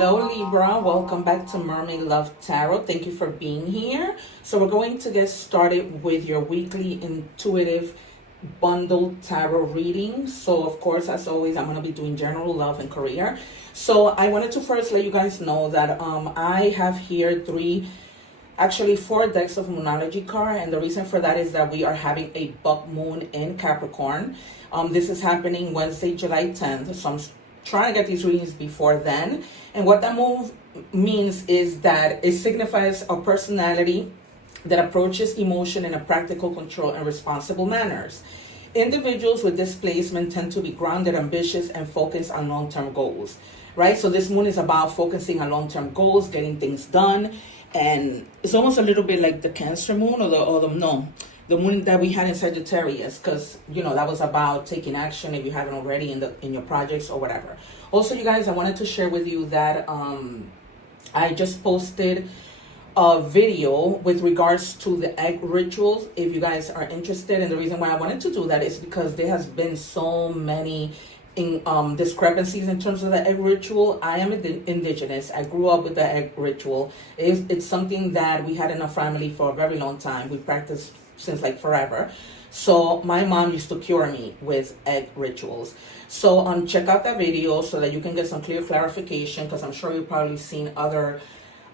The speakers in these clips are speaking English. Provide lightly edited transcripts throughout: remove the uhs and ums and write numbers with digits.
Hello Libra, welcome back to Mermaid Love Tarot. Thank you for being here. So we're going to get started with your weekly intuitive bundle tarot reading. So of course, as always, I'm going to be doing general love and career. So I wanted to first let you guys know that I have here four decks of Moonology card, and the reason for that is that we are having a buck moon in Capricorn. This is happening Wednesday, July 10th, so I'm trying to get these readings before then. And what that move means is that it signifies a personality that approaches emotion in a practical, control, and responsible manners. Individuals with this placement tend to be grounded, ambitious, and focused on long-term goals, right? So this moon is about focusing on long-term goals, getting things done, and it's almost a little bit like the Cancer moon the moon that we had in Sagittarius, because that was about taking action if you haven't already in your projects or whatever. Also, you guys, I wanted to share with you that I just posted a video with regards to the egg rituals, if you guys are interested. And the reason why I wanted to do that is because there has been so many discrepancies in terms of the egg ritual. I am indigenous. I grew up with the egg ritual. It's something that we had in our family for a very long time. We practiced since like forever. So my mom used to cure me with egg rituals. So check out that video so that you can get some clear clarification, because I'm sure you've probably seen other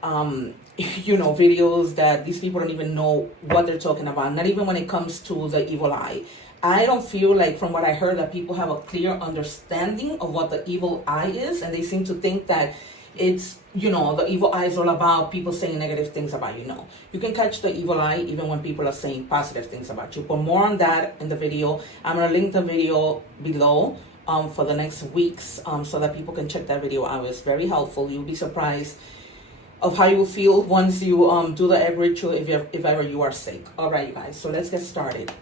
videos that these people don't even know what they're talking about, not even when it comes to the evil eye. I don't feel like, from what I heard, that people have a clear understanding of what the evil eye is, and they seem to think that it's, the evil eye is all about people saying negative things about you. No, you can catch the evil eye even when people are saying positive things about you. But more on that in the video. I'm going to link the video below for the next weeks so that people can check that video out. It's very helpful. You'll be surprised of how you will feel once you do the egg ritual if ever you are sick. All right, you guys, so let's get started.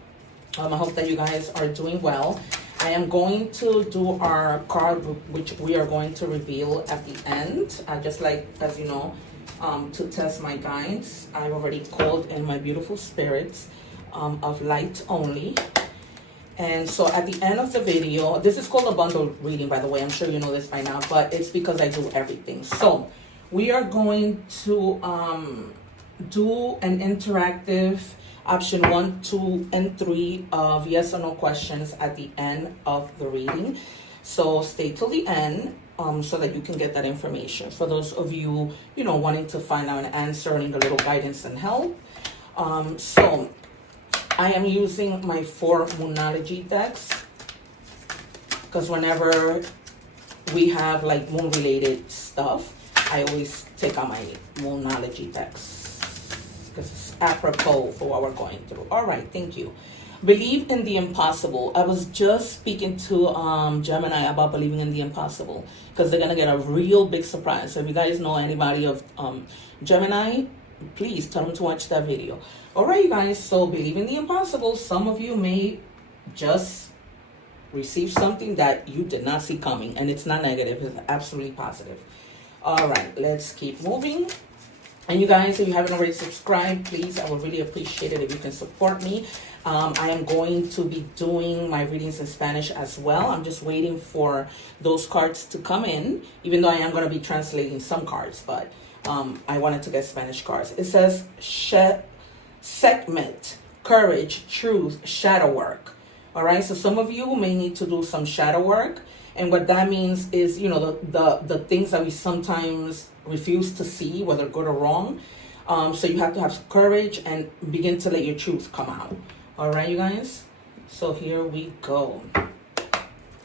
I hope that you guys are doing well. I am going to do our card, which we are going to reveal at the end. Just like, as you know, to test my guides, I've already called in my beautiful spirits of light only. And so at the end of the video, this is called a bundle reading, by the way. I'm sure you know this by now, but it's because I do everything. So we are going to do an interactive option 1, 2, and 3 of yes or no questions at the end of the reading. So stay till the end so that you can get that information. For those of you, wanting to find out an answer, need a little guidance and help. So I am using my 4 Moonology decks, because whenever we have like moon related stuff, I always take out my Moonology decks, because it's apropos for what we're going through. All right, thank you. Believe in the impossible. I was just speaking to Gemini about believing in the impossible, because they're gonna get a real big surprise. So if you guys know anybody of Gemini, please tell them to watch that video. All right, you guys, so believe in the impossible. Some of you may just receive something that you did not see coming, and it's not negative, it's absolutely positive. All right, let's keep moving. And you guys, if you haven't already subscribed, please, I would really appreciate it if you can support me. I am going to be doing my readings in Spanish as well. I'm just waiting for those cards to come in, even though I am going to be translating some cards, but I wanted to get Spanish cards. It says segment, courage, truth, shadow work. All right, so some of you may need to do some shadow work. And what that means is, the things that we sometimes refuse to see, whether good or wrong. So you have to have courage and begin to let your truth come out. All right, you guys? So here we go.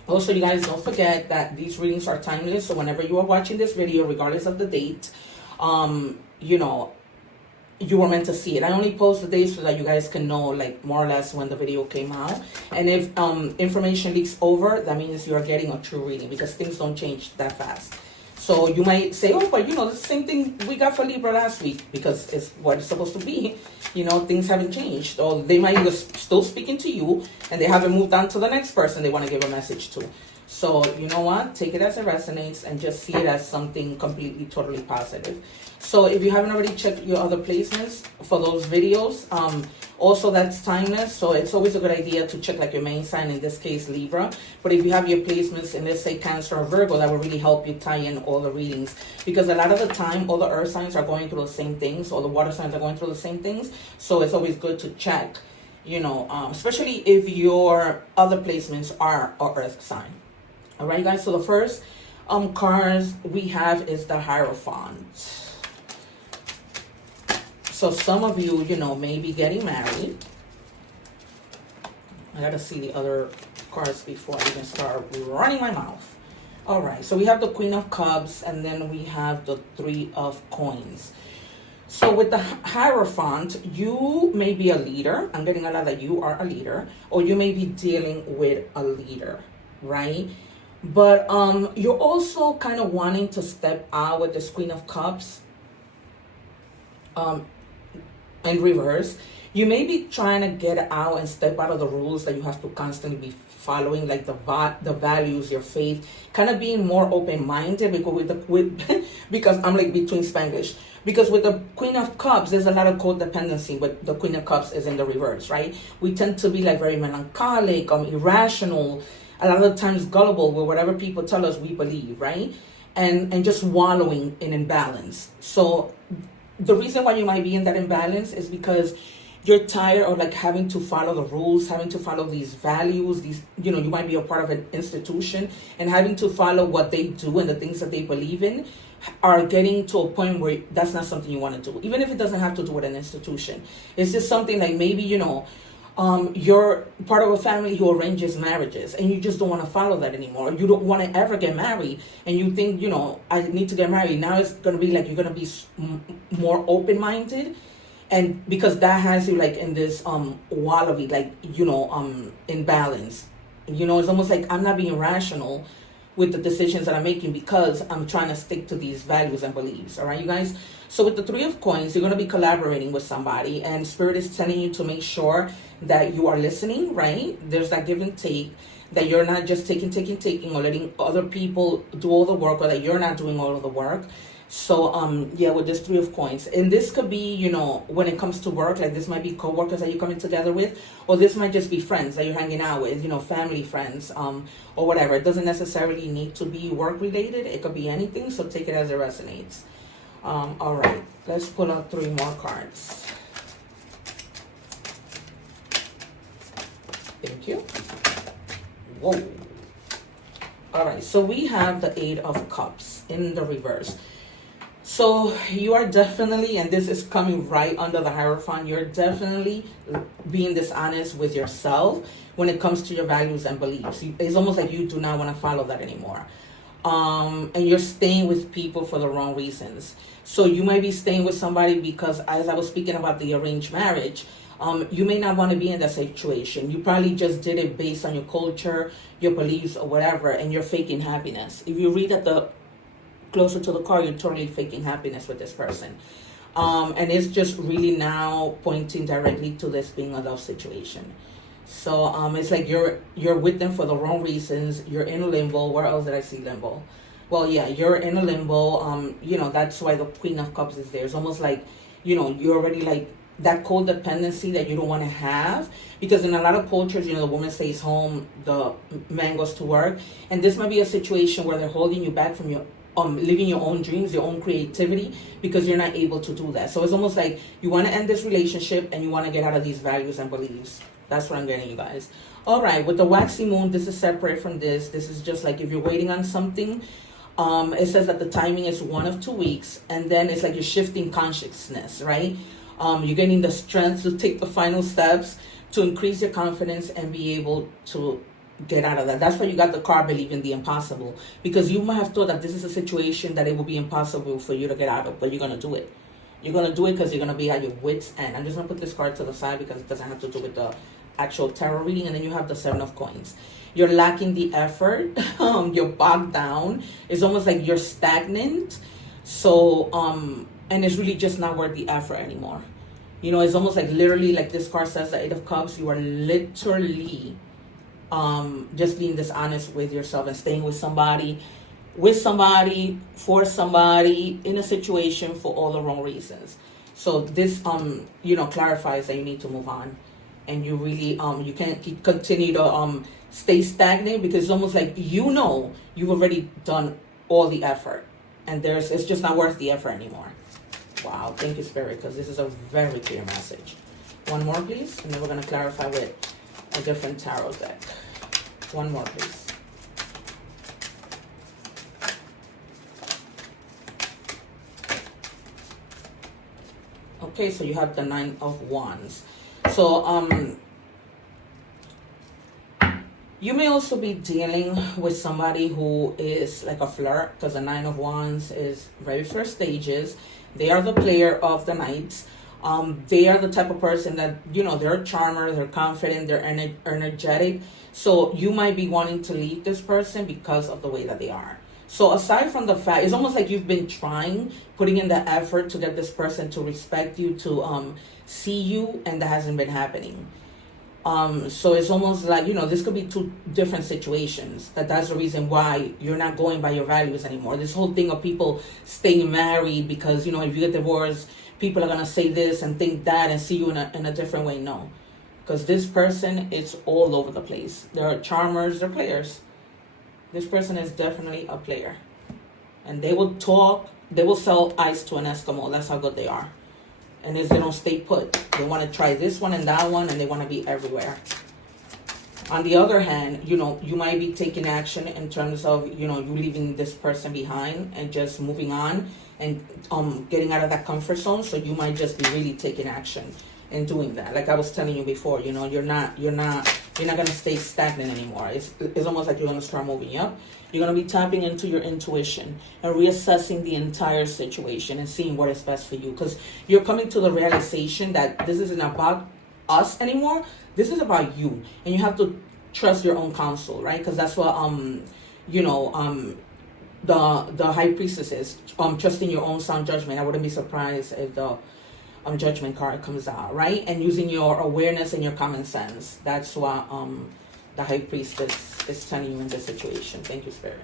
Also, you guys, don't forget that these readings are timeless. So whenever you are watching this video, regardless of the date, you were meant to see it. I only post the dates so that you guys can know, like, more or less when the video came out. And if information leaks over, that means you are getting a true reading, because things don't change that fast. So you might say, oh, but the same thing we got for Libra last week, because it's what it's supposed to be. Things haven't changed. Or they might be still speaking to you, and they haven't moved on to the next person they want to give a message to. So you know what? Take it as it resonates and just see it as something completely, totally positive. So if you haven't already checked your other placements for those videos, also that's timeless. So it's always a good idea to check like your main sign, in this case Libra. But if you have your placements in, let's say, Cancer or Virgo, that will really help you tie in all the readings. Because a lot of the time, all the earth signs are going through the same things, or the water signs are going through the same things. So it's always good to check, you know, especially if your other placements are an earth sign. All right, guys. So the first cards we have is the Hierophant. So some of you, you know, may be getting married. I gotta see the other cards before I even start running my mouth. All right, so we have the Queen of Cups, and then we have the Three of Coins. So with the Hierophant, you may be a leader. I'm getting a lot that you are a leader, or you may be dealing with a leader, right? But you're also kind of wanting to step out with this Queen of Cups. In reverse, you may be trying to get out and step out of the rules that you have to constantly be following, like the values, your faith, kind of being more open-minded, because because I'm like between Spanglish. Because with the Queen of Cups, there's a lot of codependency, but the Queen of Cups is in the reverse, right? We tend to be like very melancholic, irrational, a lot of times gullible with whatever people tell us we believe, right? And just wallowing in imbalance. So the reason why you might be in that imbalance is because you're tired of like having to follow the rules, having to follow these values, these, you know, you might be a part of an institution and having to follow what they do and the things that they believe in are getting to a point where that's not something you want to do. Even if it doesn't have to do with an institution. It's just something like maybe, you know, you're part of a family who arranges marriages and you just don't want to follow that anymore. You don't want to ever get married and you think, you know, I need to get married. Now it's going to be like you're going to be more open-minded, and because that has you like in this wallaby, like, you know, imbalance. You know, it's almost like I'm not being rational with the decisions that I'm making because I'm trying to stick to these values and beliefs. All right, you guys? So with the Three of Coins, you're going to be collaborating with somebody, and Spirit is telling you to make sure that you are listening, right? There's that give and take, that you're not just taking, or letting other people do all the work, or that you're not doing all of the work. So, yeah, with this Three of Coins. And this could be, you know, when it comes to work, like this might be co-workers that you're coming together with, or this might just be friends that you're hanging out with, you know, family, friends, or whatever. It doesn't necessarily need to be work-related. It could be anything, so take it as it resonates. All right, let's pull out 3 more cards. Thank you. Whoa. All right, so we have the Eight of Cups in the reverse. So you are definitely, and this is coming right under the Hierophant, you're definitely being dishonest with yourself when it comes to your values and beliefs. It's almost like you do not want to follow that anymore. And you're staying with people for the wrong reasons. So you might be staying with somebody because, as I was speaking about the arranged marriage, you may not want to be in that situation. You probably just did it based on your culture, your beliefs, or whatever, and you're faking happiness. If you read at the closer to the card, you're totally faking happiness with this person. And it's just really now pointing directly to this being a love situation. So it's like you're with them for the wrong reasons. You're in limbo. Where else did I see limbo? Well, yeah, you're in a limbo. You know, that's why the Queen of Cups is there. It's almost like, you know, you're already like that codependency that you don't want to have, because in a lot of cultures, you know, the woman stays home, the man goes to work, and this might be a situation where they're holding you back from your living your own dreams, your own creativity, because you're not able to do that. So it's almost like you want to end this relationship and you want to get out of these values and beliefs. That's what I'm getting, you guys. All right, with the waxy moon, this is separate from this. This is just like if you're waiting on something. It says that the timing is 1 of 2 weeks, and then it's like you're shifting consciousness, right? You're getting the strength to take the final steps to increase your confidence and be able to get out of that. That's why you got the card Believe in the Impossible, because you might have thought that this is a situation that it will be impossible for you to get out of, but you're going to do it. You're going to do it because you're going to be at your wit's end. I'm just going to put this card to the side because it doesn't have to do with the actual tarot reading. And then you have the 7 of Coins. You're lacking the effort. You're bogged down. It's almost like you're stagnant. So, and it's really just not worth the effort anymore. You know, it's almost like literally, like this card says, the 8 of Cups, you are literally just being dishonest with yourself and staying with somebody, for somebody, in a situation for all the wrong reasons. So this, clarifies that you need to move on, and you really, you can't continue to stay stagnant, because it's almost like you've already done all the effort, and it's just not worth the effort anymore. Wow, thank you, Spirit, because this is a very clear message. One more, please, and then we're going to clarify with a different tarot deck. One more, please. Okay, so you have the Nine of Wands. So, you may also be dealing with somebody who is like a flirt, because the Nine of Wands is very first stages. They are the player of the night. They are the type of person that, they're a charmer, they're confident, they're energetic. So you might be wanting to leave this person because of the way that they are. So aside from the fact, it's almost like you've been putting in the effort to get this person to respect you, to see you, and that hasn't been happening. So it's almost like, this could be two different situations. That's the reason why you're not going by your values anymore. This whole thing of people staying married because, if you get divorced, people are going to say this and think that and see you in a different way. No. Because this person is all over the place. They're charmers, they're players. This person is definitely a player. And they will sell ice to an Eskimo. That's how good they are. And if they don't stay put, they want to try this one and that one, and they want to be everywhere. On the other hand, you might be taking action in terms of, you leaving this person behind and just moving on and getting out of that comfort zone. So you might just be really taking action and doing that. Like I was telling you before, you're not going to stay stagnant anymore. It's almost like you're going to start moving up. You're going to be tapping into your intuition and reassessing the entire situation and seeing what is best for you. Because you're coming to the realization that this isn't about us anymore. This is about you. And you have to trust your own counsel, right? Because that's what, the High Priestess is. Trusting your own sound judgment. I wouldn't be surprised if the Judgment card comes out, right? And using your awareness and your common sense. That's what the High Priestess is telling you in this situation. Thank you, Spirit.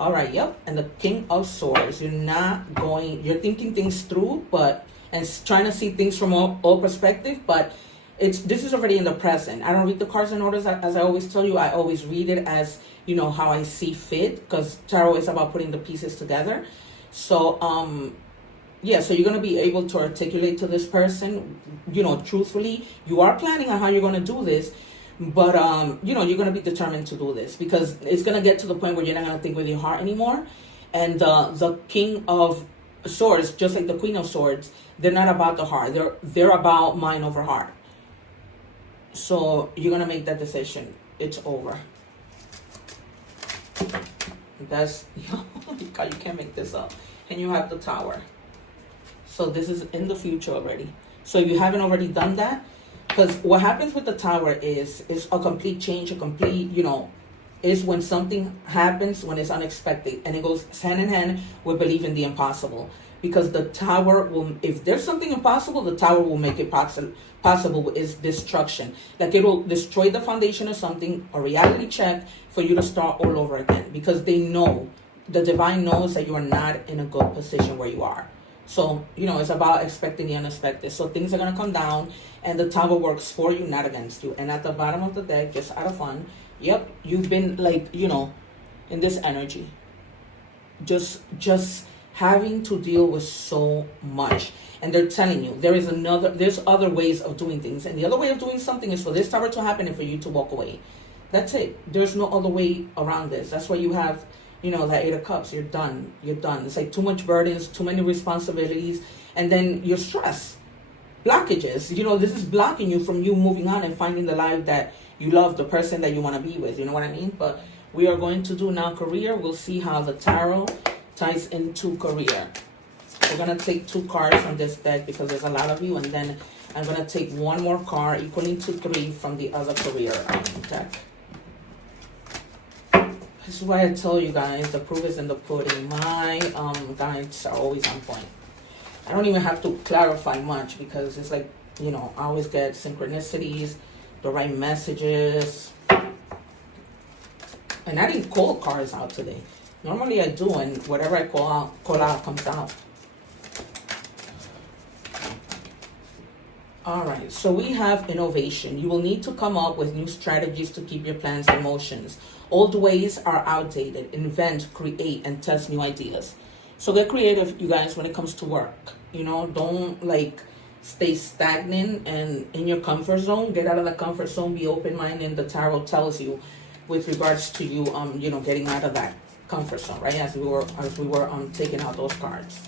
All right, yep. And the King of Swords. You're thinking things through, and trying to see things from all perspective, but this is already in the present. I don't read the cards in orders, as I always tell you. I always read it as, how I see fit, because tarot is about putting the pieces together. So, so you're going to be able to articulate to this person, truthfully. You are planning on how you're going to do this, but, you're going to be determined to do this, because it's going to get to the point where you're not going to think with your heart anymore. And the King of Swords, just like the Queen of Swords, they're not about the heart. They're about mind over heart. So you're going to make that decision. It's over. That's, you can't make this up. And you have the Tower. So this is in the future already. So if you haven't already done that, because what happens with the Tower is a complete change, is when something happens, when it's unexpected, and it goes hand in hand with believing the impossible. Because the Tower will, if there's something impossible, the Tower will make it possible is destruction. Like it will destroy the foundation of something, a reality check for you to start all over again. Because they know, the divine knows that you are not in a good position where you are. So, it's about expecting the unexpected. So things are going to come down, and the Tower works for you, not against you. And at the bottom of the deck, just out of fun, yep, you've been in this energy. Just having to deal with so much. And they're telling you there's other ways of doing things. And the other way of doing something is for this Tower to happen and for you to walk away. That's it. There's no other way around this. That's why you have, that Eight of Cups. You're done. It's like too much burdens, too many responsibilities. And then you're stressed. Blockages. This is blocking you from you moving on and finding the life that you love, the person that you want to be with. You know what I mean? But we are going to do now career. We'll see how the tarot ties into career. We're going to take 2 cards from this deck because there's a lot of you. And then I'm going to take 1 more card equaling to 3 from the other career deck. This is why I tell you guys, the proof is in the pudding. My guides are always on point. I don't even have to clarify much because it's like, I always get synchronicities, the right messages. And I didn't call cards out today. Normally I do, and whatever I call out comes out. All right, so we have innovation. You will need to come up with new strategies to keep your plans in motion. Old ways are outdated. Invent, create, and test new ideas. So get creative, you guys, when it comes to work. You know, don't like stay stagnant and in your comfort zone. Get out of the comfort zone. Be open-minded. The tarot tells you, with regards to you, you know, getting out of that comfort zone, right? As we were taking out those cards.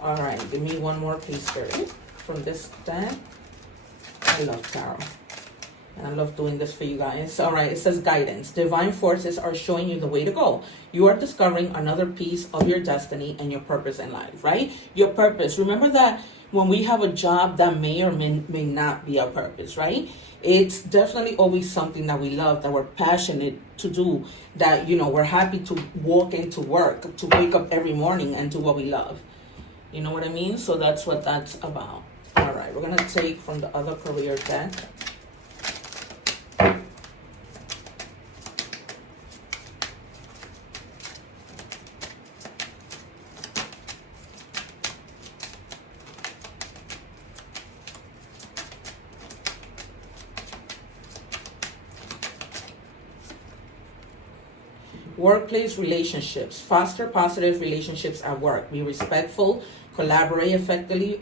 All right, give me one more piece, Spirit, from this deck. I love tarot. And I love doing this for you guys. All right, it says guidance. Divine forces are showing you the way to go. You are discovering another piece of your destiny and your purpose in life, right? Your purpose. Remember that when we have a job that may or may not be our purpose, right? It's definitely always something that we love, that we're passionate to do, that, you know, we're happy to walk into work, to wake up every morning and do what we love. You know what I mean? So that's what that's about. All right, we're going to take from the other career deck. Workplace relationships. Foster positive relationships at work. Be respectful, collaborate effectively,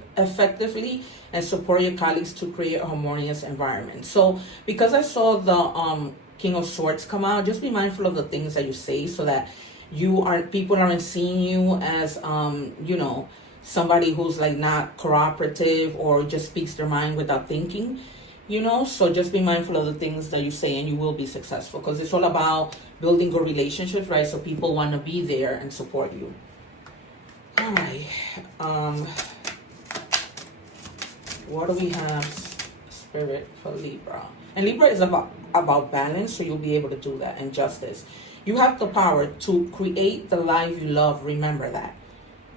and support your colleagues to create a harmonious environment. So because I saw the King of Swords come out, just be mindful of the things that you say, so that people aren't seeing you as you know, somebody who's like not cooperative or just speaks their mind without thinking. You know, so just be mindful of the things that you say, and you will be successful, because it's all about building good relationships, right? So people want to be there and support you. All right. What do we have, Spirit, for Libra? And Libra is about balance, so you'll be able to do that, and justice. You have the power to create the life you love. Remember that.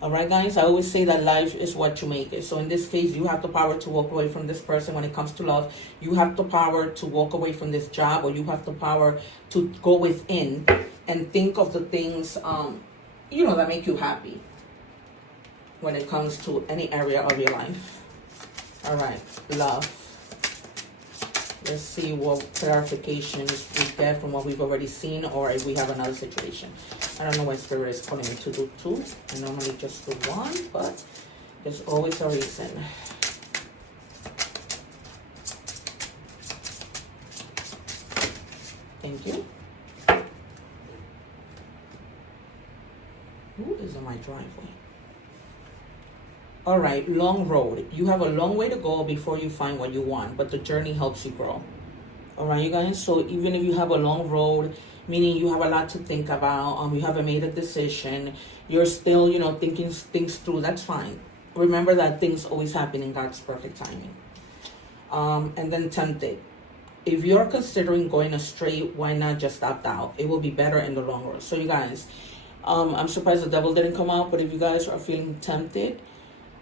All right, guys, I always say that life is what you make it. So in this case, you have the power to walk away from this person when it comes to love. You have the power to walk away from this job, or you have the power to go within and think of the things, you know, that make you happy when it comes to any area of your life. All right, love. Let's see what clarifications we get from what we've already seen, or if we have another situation. I don't know why Spirit is calling me to do two. I normally just do one, but there's always a reason. Thank you. Who is on my driveway? All right, long road. You have a long way to go before you find what you want, but the journey helps you grow. All right, you guys. So even if you have a long road, meaning you have a lot to think about, you haven't made a decision, you're still, you know, thinking things through, that's fine. Remember that things always happen in God's perfect timing. And then tempted. If you're considering going astray, why not just opt out? It will be better in the long run. So you guys, I'm surprised the devil didn't come out, but if you guys are feeling tempted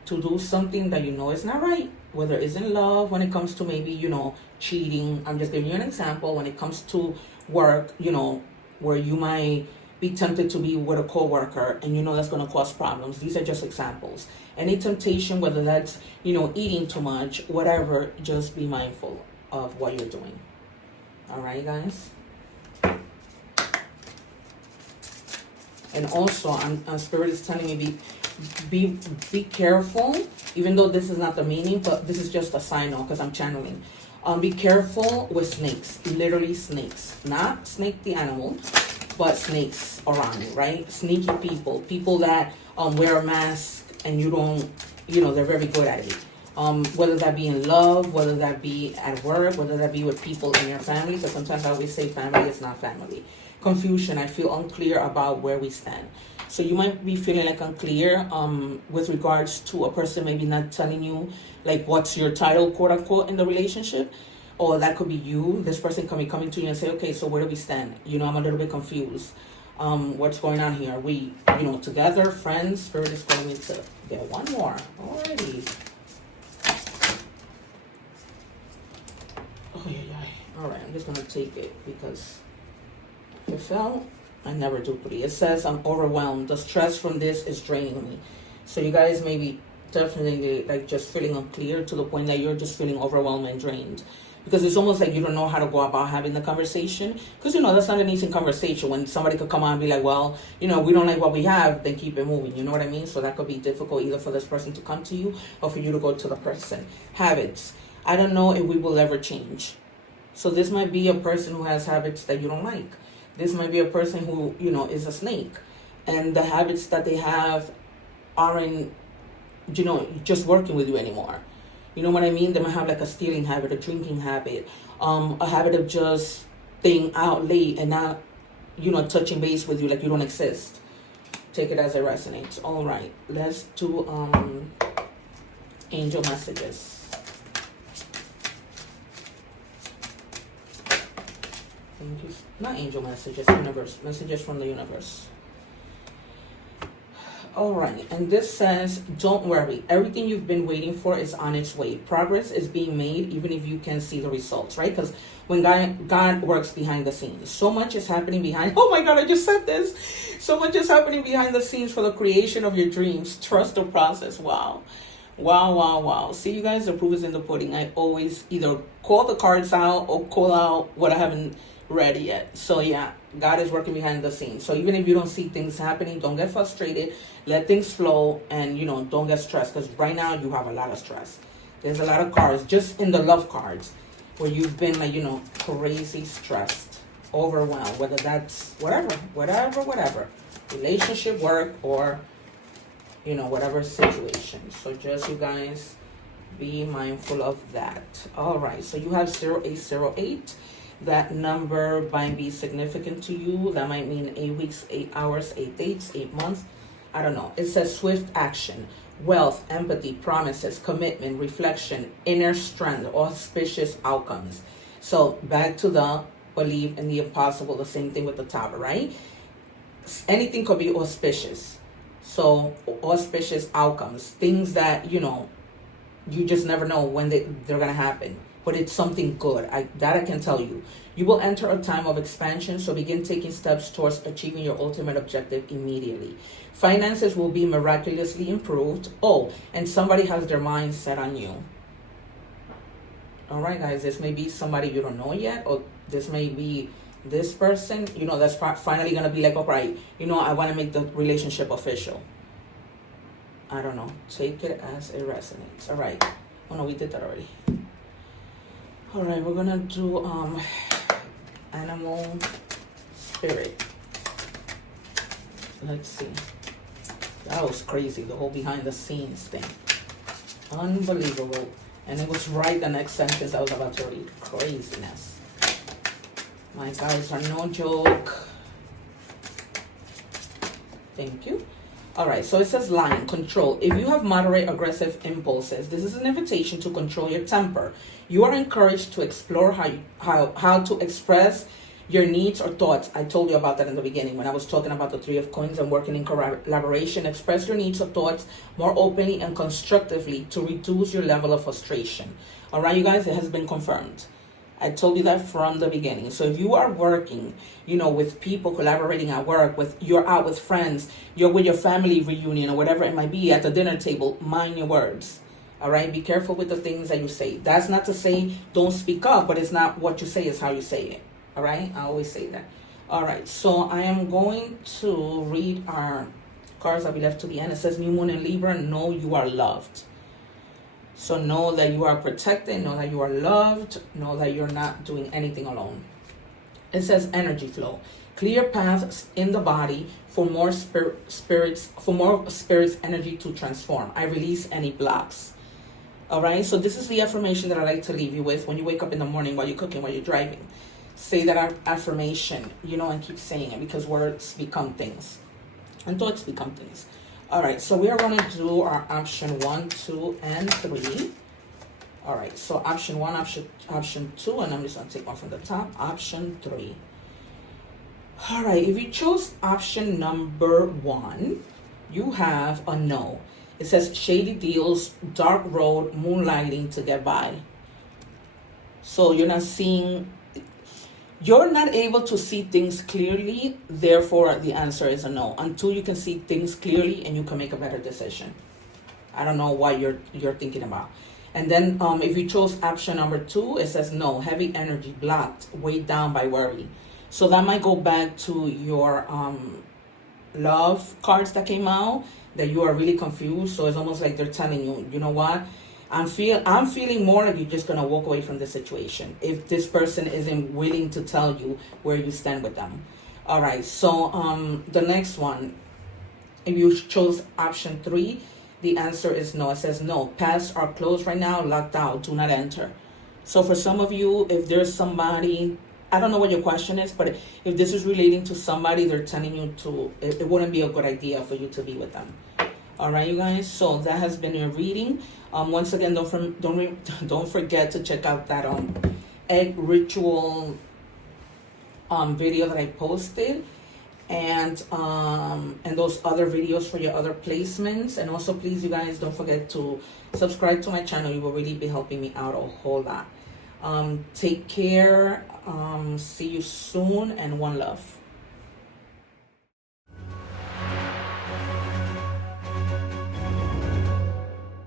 to do something that you know is not right, whether it's in love, when it comes to maybe, you know, cheating. I'm just giving you an example. When it comes to work, you know, where you might be tempted to be with a coworker and you know that's going to cause problems. These are just examples. Any temptation, whether that's, you know, eating too much, whatever, just be mindful of what you're doing. All right, guys. And also, Spirit is telling me be careful, even though this is not the meaning, but this is just a sign off because I'm channeling. Be careful with snakes, literally snakes, not snake the animal, but snakes around you, right? Sneaky people that wear a mask and you don't, you know, they're very good at it. Whether that be in love, whether that be at work, whether that be with people in your family, because sometimes I always say family is not family. Confusion, I feel unclear about where we stand. So you might be feeling like unclear with regards to a person maybe not telling you like what's your title, quote unquote, in the relationship. Or that could be you. This person can be coming to you and say, okay, so where do we stand? You know, I'm a little bit confused. What's going on here? Are we, you know, together, friends? Spirit is calling me to get one more. Alrighty. Oh, yeah. All right, I'm just going to take it because You fell? I never do 3. It says I'm overwhelmed. The stress from this is draining me. So you guys may be definitely like just feeling unclear to the point that you're just feeling overwhelmed and drained. Because it's almost like you don't know how to go about having the conversation. Because, that's not an easy conversation when somebody could come on and be like, well, we don't like what we have, then keep it moving. You know what I mean? So that could be difficult either for this person to come to you or for you to go to the person. Habits. I don't know if we will ever change. So this might be a person who has habits that you don't like. This might be a person who, is a snake. And the habits that they have aren't, just working with you anymore. You know what I mean? They might have like a stealing habit, a drinking habit, a habit of just staying out late and not, touching base with you like you don't exist. Take it as it resonates. All right, let's do angel messages. Not angel messages, universe. Messages from the universe. All right, and this says, don't worry. Everything you've been waiting for is on its way. Progress is being made even if you can't see the results, right? Because when God works behind the scenes, so much is happening behind. Oh my God, I just said this. So much is happening behind the scenes for the creation of your dreams. Trust the process. Wow. Wow, wow, wow. See, you guys, the proof is in the pudding. I always either call the cards out or call out what I haven't read yet. So yeah, God is working behind the scenes. So even if you don't see things happening, don't get frustrated. Let things flow and, don't get stressed. Because right now you have a lot of stress. There's a lot of cards, just in the love cards, where you've been like, crazy stressed, overwhelmed, whether that's whatever. Relationship, work, or, whatever situation. So just you guys be mindful of that. All right. So you have 0808. That number might be significant to you. That might mean 8 weeks, 8 hours, 8 dates, 8 months. I don't know. It says swift action, wealth, empathy, promises, commitment, reflection, inner strength, auspicious outcomes. So back to the believe in the impossible, the same thing with the tower, right? Anything could be auspicious. So auspicious outcomes, things that, you just never know when they're going to happen. But it's something good. I can tell you. You will enter a time of expansion, so begin taking steps towards achieving your ultimate objective immediately. Finances will be miraculously improved. Oh, and somebody has their mind set on you. All right, guys, this may be somebody you don't know yet, or this may be this person, that's finally going to be like, all right, I want to make the relationship official. I don't know. Take it as it resonates. All right. Oh, no, we did that already. All right, we're gonna do animal spirit. Let's see. That was crazy, the whole behind the scenes thing. Unbelievable. And it was right the next sentence I was about to read. Craziness. My guys are no joke. Thank you. All right, so it says lion, control. If you have moderate aggressive impulses, this is an invitation to control your temper. You are encouraged to explore how to express your needs or thoughts. I told you about that in the beginning when I was talking about the 3 of coins and working in collaboration. Express your needs or thoughts more openly and constructively to reduce your level of frustration. All right, you guys, it has been confirmed. I told you that from the beginning. So if you are working, with people, collaborating at work, you're out with friends, you're with your family reunion or whatever it might be at the dinner table, mind your words. All right, be careful with the things that you say. That's not to say don't speak up, but it's not what you say, is how you say it. All right, I always say that. All right, so I am going to read our cards that we left to the end. It says New Moon in Libra, know you are loved. So know that you are protected, know that you are loved, know that you're not doing anything alone. It says energy flow. Clear paths in the body for more spirits energy to transform. I release any blocks. All right, so this is the affirmation that I like to leave you with when you wake up in the morning, while you're cooking, while you're driving. Say that affirmation, and keep saying it, because words become things and thoughts become things. All right, so we are going to do our option 1, 2, and 3. All right, so option 1, option 2, and I'm just going to take one from the top. Option 3. All right, if you chose option number 1, you have a no. It says shady deals, dark road, moonlighting to get by. So you're not seeing, You're not able to see things clearly, therefore the answer is a no. Until you can see things clearly and you can make a better decision. I don't know what you're thinking about. And then if you chose option number 2, it says no, heavy energy, blocked, weighed down by worry. So that might go back to your love cards that came out, that you are really confused. So it's almost like they're telling you, you know what? I'm feeling more like you're just gonna walk away from the situation if this person isn't willing to tell you where you stand with them. All right. So the next one, if you chose option 3, the answer is no. It says no. Paths are closed right now, locked out, do not enter. So for some of you, if there's somebody, I don't know what your question is, but if this is relating to somebody, they're telling you to, it wouldn't be a good idea for you to be with them. All right, you guys. So that has been your reading. Once again, don't forget to check out that egg ritual video that I posted, and those other videos for your other placements. And also, please, you guys, don't forget to subscribe to my channel. You will really be helping me out a whole lot. Take care. See you soon, and one love.